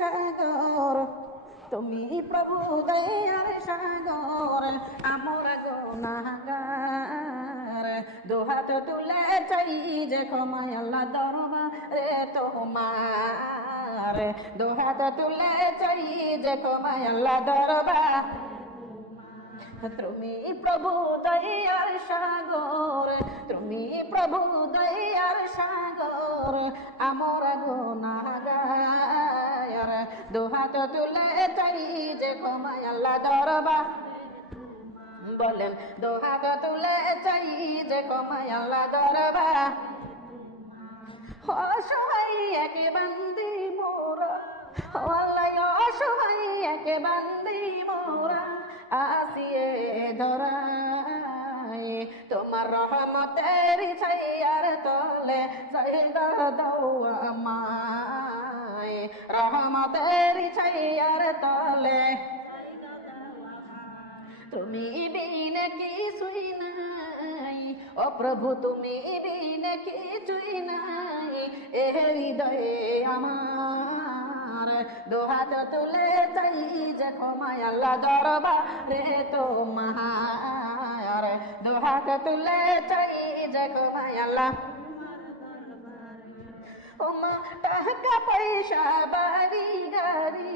সাগর। তুমি প্রভু দয়ার সাগর, আমর গুনাহগার দুহাত তুলে চাই যে ক্ষমায় আল্লাহ দরবারে তোমার। দুহাত তুলে চাই যে ক্ষমায় আল্লাহ দরবার। তুমি প্রভু দয়ার সাগর, তুমি প্রভু দয়ার সাগর, আমর গুনাহগার দুহাত তুলে চাই যে ক্ষমায় আল্লাহ দরবা বলেন, দুহাত তুলে চাই যে ক্ষমায় আল্লাহ দরবা অসহায় একে বান্দি মোরা। আল্লাহ অসহায় একে বান্দি মোরা। আসিয়ে ধরায় তোমার রহমতের ছাইয়ার তলে জায়গা দাও আমায়। রহমতের ছাইয়ার তলে। তুমি বিন কিছুই নাই, ও প্রভু তুমি বিন কিছুই নাই, এ হৃদয়ে আমার। দোহাত তুলে চাই যে ক্ষমায় আল্লাহ দরবারে তো মাহার দোহাত তুলে চাই যে ক্ষমায় আল্লাহ ওমা টাকা পয়সা বাড়ি গাড়ি,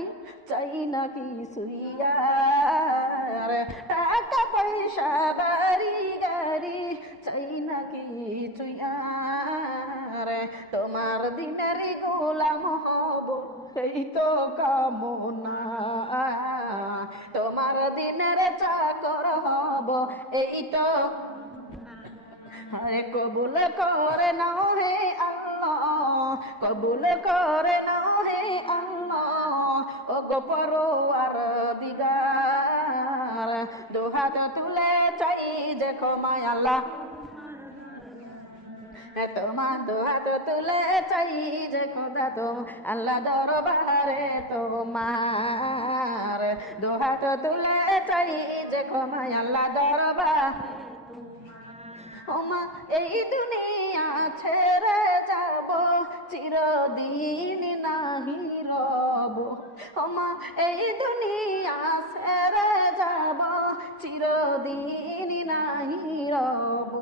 চাই না কি সুইয়ার? টাকা পয়সা বাড়ি গাড়ি, চাই না কি চুইয়ার তোমার দিনের গোলাম হব, এই তো কামনা। তোমার দিনের চাকর হব, এই তো। কবুল করে নাও হে কবুল করে নাও হে আল্লাহ। ও গো পরোয়ার দিগার দুহাত তুলে চাই যে ক্ষমায় আল্লাহ। তোমার দুহাত তুলে চাই যে খোদা তো আল্লাহ দরবারে তোমার। দুহাত তুলে চাই যে ক্ষমায় আল্লাহ দরবার। ওমা, এই দুনিয়া ছেড়ে চিরদিন নাহি রব। ওমা, এই দুনিয়া ছেড়ে যাব, চিরদিন নাহি রব।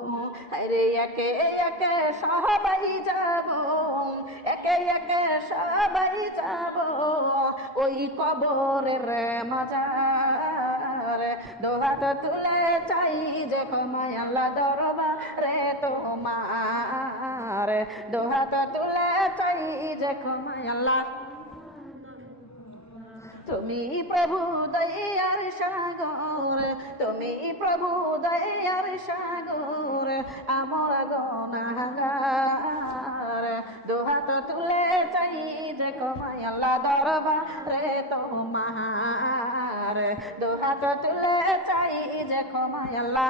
আরে, একে একে সবাই যাব, একে একে সবাই যাব, ওই কবরের মাজার দোহাত তুলে চাই যে ক্ষমায় আল্লাহ দরবারে তোমার। দোহাত তুলে চাই যে ক্ষমায় আল্লাহ তুমি প্রভু দয়ার সাগর, তুমি প্রভু দয়ার সাগর, আমার গনাগার দুহাত তুলে চাই যে কমাই আল্লাহ দরবারে তোমার। দুহাত তুলে চাই যে ক্ষমায় আল্লাহ।